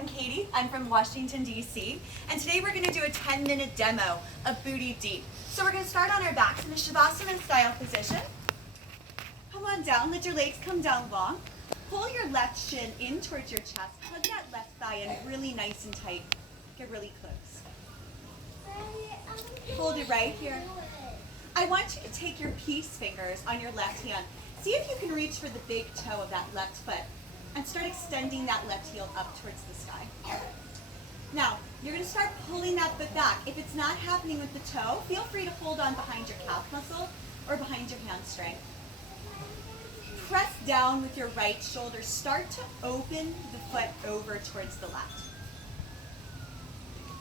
I'm Katie. I'm from Washington, D.C. And today we're going to do a 10-minute demo of Buti deep. So we're going to start on our backs in a Shavasana style position. Come on down. Let your legs come down long. Pull your left shin in towards your chest. Hug that left thigh in really nice and tight. Get really close. Hold it right here. I want you to take your peace fingers on your left hand. See if you can reach for the big toe of that left foot and start extending that left heel up towards the sky. Now, you're going to start pulling that foot back. If it's not happening with the toe, feel free to hold on behind your calf muscle or behind your hamstring. Press down with your right shoulder. Start to open the foot over towards the left.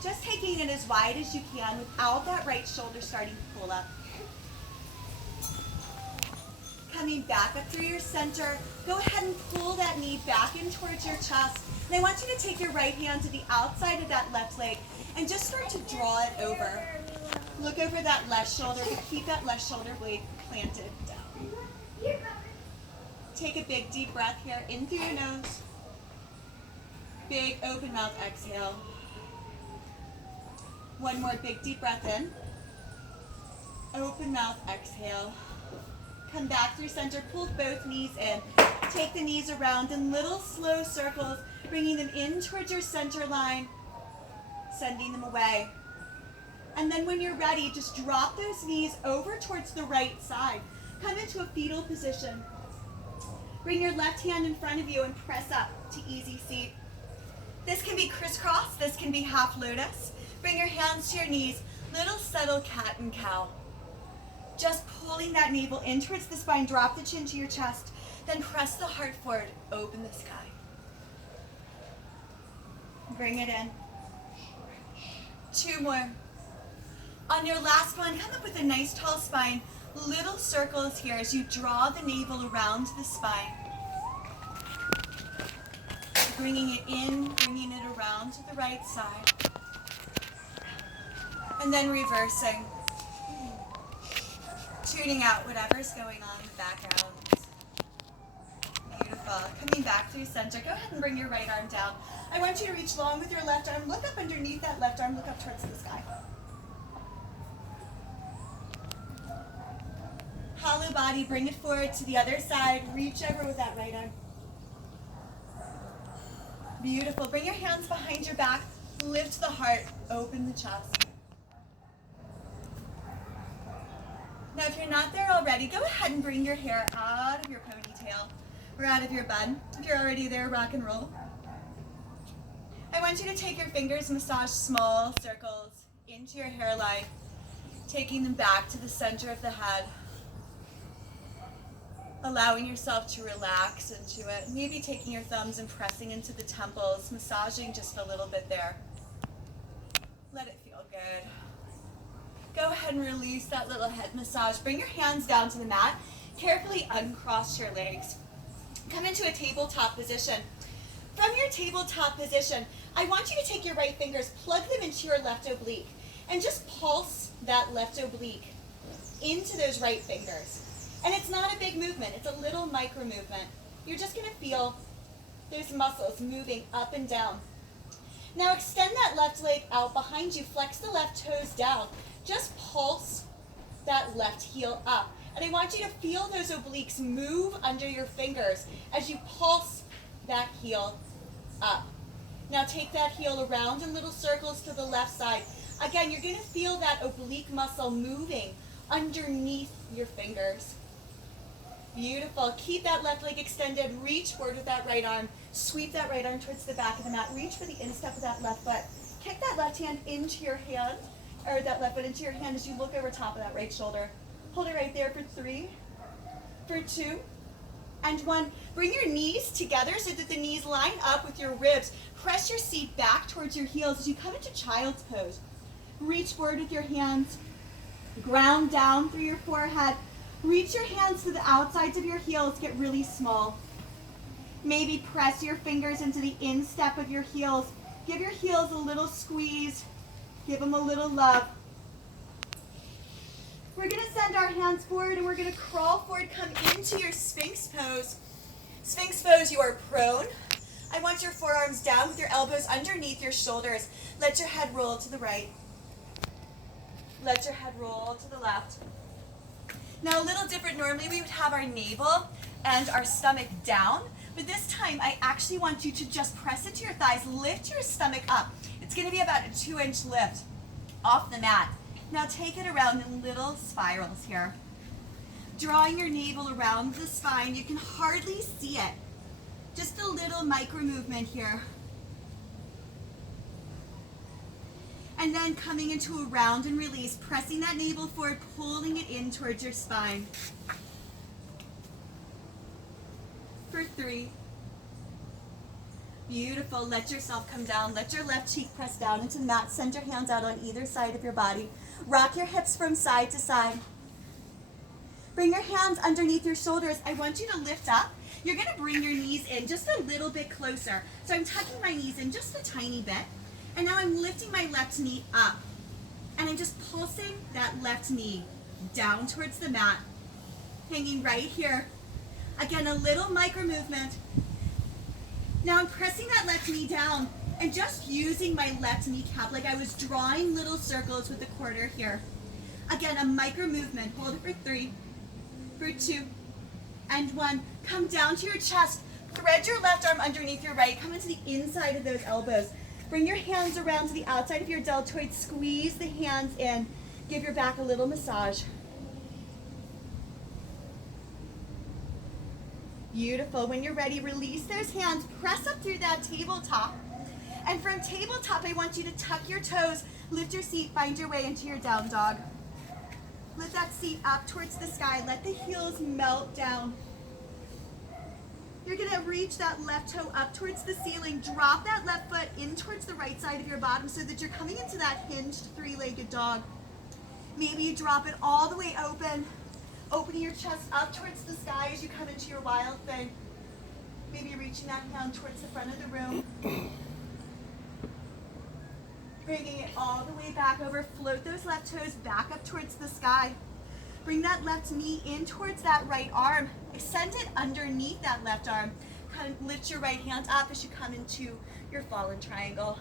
Just taking it as wide as you can without that right shoulder starting to pull up. Coming back up through your center, go ahead and pull that knee back in towards your chest. And I want you to take your right hand to the outside of that left leg and just start to draw it over. Look over that left shoulder, but keep that left shoulder blade planted down. Take a big deep breath here, in through your nose. Big open mouth exhale. One more big deep breath in. Open mouth exhale. Come back through center, pull both knees in. Take the knees around in little slow circles, bringing them in towards your center line, sending them away. And then when you're ready, just drop those knees over towards the right side. Come into a fetal position. Bring your left hand in front of you and press up to easy seat. This can be crisscross, this can be half lotus. Bring your hands to your knees, little subtle cat and cow. Just pulling that navel in towards the spine, drop the chin to your chest, then press the heart forward, open the sky. Bring it in. Two more. On your last one, come up with a nice tall spine, little circles here as you draw the navel around the spine. Bringing it in, bringing it around to the right side. And then reversing. Tuning out whatever's going on in the background. Beautiful. Coming back through center. Go ahead and bring your right arm down. I want you to reach long with your left arm. Look up underneath that left arm. Look up towards the sky. Hollow body. Bring it forward to the other side. Reach over with that right arm. Beautiful. Bring your hands behind your back. Lift the heart. Open the chest. Now, if you're not there already, go ahead and bring your hair out of your ponytail or out of your bun. If you're already there, rock and roll. I want you to take your fingers, massage small circles into your hairline, taking them back to the center of the head, allowing yourself to relax into it. Maybe taking your thumbs and pressing into the temples, massaging just a little bit there. Let it feel good. Go ahead and release that little head massage. Bring your hands down to the mat. Carefully uncross your legs. Come into a tabletop position. From your tabletop position, I want you to take your right fingers, plug them into your left oblique, and just pulse that left oblique into those right fingers. And it's not a big movement. It's a little micro movement. You're just going to feel those muscles moving up and down. Now extend that left leg out behind you. Flex the left toes down. Just pulse that left heel up. And I want you to feel those obliques move under your fingers as you pulse that heel up. Now take that heel around in little circles to the left side. Again, you're going to feel that oblique muscle moving underneath your fingers. Beautiful. Keep that left leg extended. Reach forward with that right arm. Sweep that right arm towards the back of the mat. Reach for the instep of that left foot. Kick that left hand into your hand, or that left foot into your hand as you look over top of that right shoulder. Hold it right there for 3, for 2, and 1. Bring your knees together so that the knees line up with your ribs. Press your seat back towards your heels as you come into child's pose. Reach forward with your hands. Ground down through your forehead. Reach your hands to the outsides of your heels. Get really small. Maybe press your fingers into the instep of your heels. Give your heels a little squeeze. Give them a little love. We're going to send our hands forward and we're going to crawl forward, come into your Sphinx pose. Sphinx pose, you are prone. I want your forearms down with your elbows underneath your shoulders. Let your head roll to the right. Let your head roll to the left. Now a little different. Normally we would have our navel and our stomach down, but this time I actually want you to just press into your thighs, lift your stomach up. It's going to be about a 2-inch lift off the mat. Now take it around in little spirals here. Drawing your navel around the spine. You can hardly see it. Just a little micro movement here. And then coming into a round and release, pressing that navel forward, pulling it in towards your spine. For 3. Beautiful. Let yourself come down. Let your left cheek press down into the mat. Send your hands out on either side of your body. Rock your hips from side to side. Bring your hands underneath your shoulders. I want you to lift up. You're going to bring your knees in just a little bit closer. So I'm tucking my knees in just a tiny bit. And now I'm lifting my left knee up. And I'm just pulsing that left knee down towards the mat. Hanging right here. Again, a little micro movement. Now I'm pressing that left knee down and just using my left kneecap like I was drawing little circles with the quarter here. Again, a micro movement. Hold it for 3, for 2, and 1. Come down to your chest. Thread your left arm underneath your right. Come into the inside of those elbows. Bring your hands around to the outside of your deltoid. Squeeze the hands in. Give your back a little massage. Beautiful. When you're ready, release those hands. Press up through that tabletop. And from tabletop, I want you to tuck your toes, lift your seat, find your way into your down dog. Lift that seat up towards the sky. Let the heels melt down. You're going to reach that left toe up towards the ceiling. Drop that left foot in towards the right side of your bottom so that you're coming into that hinged 3-legged dog. Maybe you drop it all the way open, opening your chest up towards the sky as you come into your wild thing. Maybe reaching that hand towards the front of the room. Bringing it all the way back over. Float those left toes back up towards the sky. Bring that left knee in towards that right arm. Extend it underneath that left arm. Kind of lift your right hand up as you come into your fallen triangle.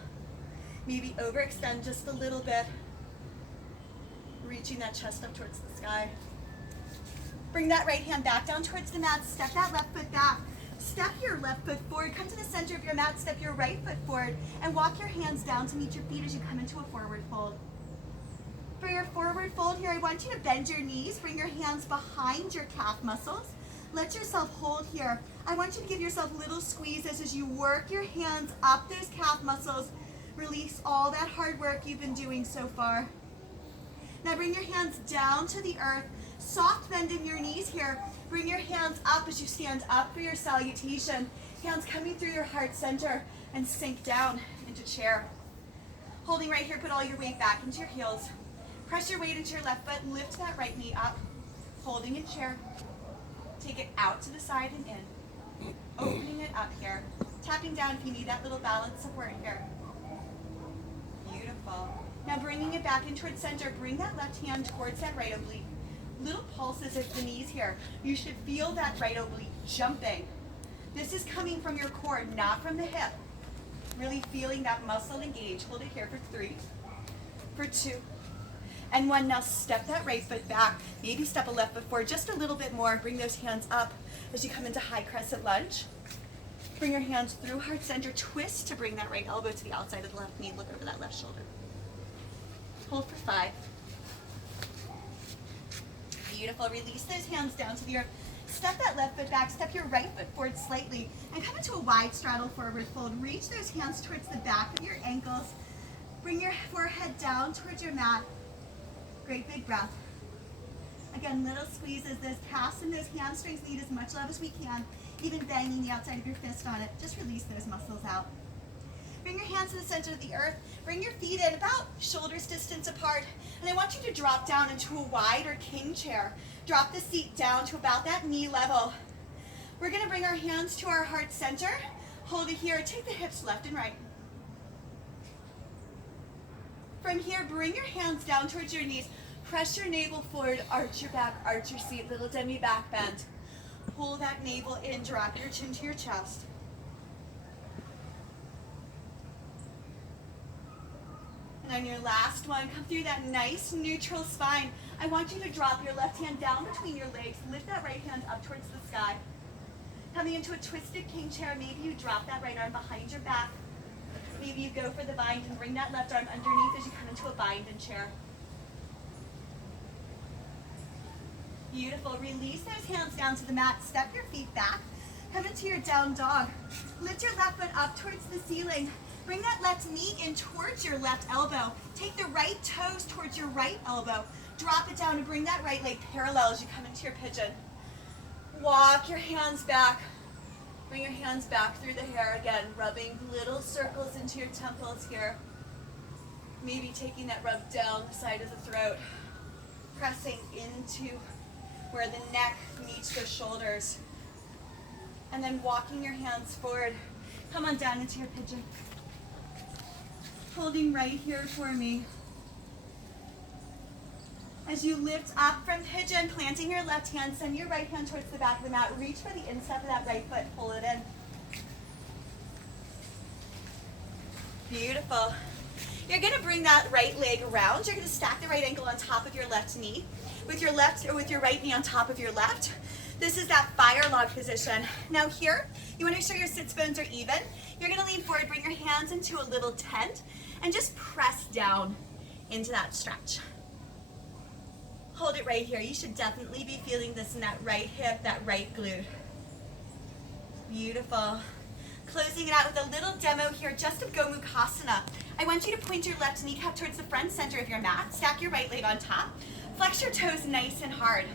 Maybe overextend just a little bit. Reaching that chest up towards the sky. Bring that right hand back down towards the mat. Step that left foot back. Step your left foot forward. Come to the center of your mat. Step your right foot forward. And walk your hands down to meet your feet as you come into a forward fold. For your forward fold here, I want you to bend your knees. Bring your hands behind your calf muscles. Let yourself hold here. I want you to give yourself little squeezes as you work your hands up those calf muscles. Release all that hard work you've been doing so far. Now bring your hands down to the earth. Soft bend in your knees here. Bring your hands up as you stand up for your salutation. Hands coming through your heart center and sink down into chair. Holding right here, put all your weight back into your heels. Press your weight into your left foot and lift that right knee up. Holding in chair. Take it out to the side and in. Opening it up here. Tapping down if you need that little balance support here. Beautiful. Now bringing it back in towards center. Bring that left hand towards that right oblique. Little pulses at the knees here. You should feel that right oblique jumping. This is coming from your core, not from the hip. Really feeling that muscle engage. Hold it here for 3, for 2, and 1. Now step that right foot back. Maybe step a left foot forward just a little bit more. Bring those hands up as you come into high crescent lunge. Bring your hands through heart center. Twist to bring that right elbow to the outside of the left knee. Look over that left shoulder. Hold for 5. Beautiful. Release those hands down to the earth. Step that left foot back. Step your right foot forward slightly and come into a wide straddle forward fold. Reach those hands towards the back of your ankles. Bring your forehead down towards your mat. Great big breath. Again, little squeezes. Those calves and those hamstrings need as much love as we can. Even banging the outside of your fist on it. Just release those muscles out. Bring your hands to the center of the earth. Bring your feet in about shoulders distance apart. And I want you to drop down into a wide or king chair. Drop the seat down to about that knee level. We're going to bring our hands to our heart center. Hold it here. Take the hips left and right. From here, bring your hands down towards your knees. Press your navel forward, arch your back, arch your seat, little demi back bend. Pull that navel in, drop your chin to your chest. And on your last one, come through that nice neutral spine. I want you to drop your left hand down between your legs. Lift that right hand up towards the sky. Coming into a twisted king chair, maybe you drop that right arm behind your back. Maybe you go for the bind and bring that left arm underneath as you come into a bind and chair. Beautiful. Release those hands down to the mat. Step your feet back. Come into your down dog. Lift your left foot up towards the ceiling. Bring that left knee in towards your left elbow. Take the right toes towards your right elbow. Drop it down and bring that right leg parallel as you come into your pigeon. Walk your hands back. Bring your hands back through the hair again, rubbing little circles into your temples here. Maybe taking that rub down the side of the throat, pressing into where the neck meets the shoulders. And then walking your hands forward. Come on down into your pigeon. Holding right here for me. As you lift up from pigeon, planting your left hand, send your right hand towards the back of the mat. Reach for the instep of that right foot, pull it in. Beautiful. You're gonna bring that right leg around. You're gonna stack the right ankle on top of your left knee. With your right knee on top of your left. This is that fire log position. Now here, you wanna make sure your sits bones are even. You're gonna lean forward, bring your hands into a little tent, and just press down into that stretch. Hold it right here. You should definitely be feeling this in that right hip, that right glute. Beautiful. Closing it out with a little demo here, just of Gomukhasana. I want you to point your left kneecap towards the front center of your mat. Stack your right leg on top. Flex your toes nice and hard.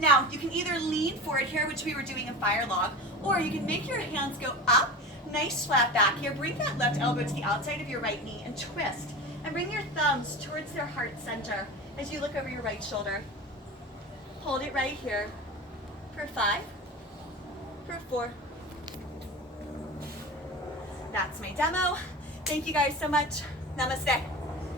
Now, you can either lean forward here, which we were doing in fire log, or you can make your hands go up, nice flat back here. Bring that left elbow to the outside of your right knee and twist. And bring your thumbs towards their heart center as you look over your right shoulder. Hold it right here for 5, for 4. That's my demo. Thank you guys so much. Namaste.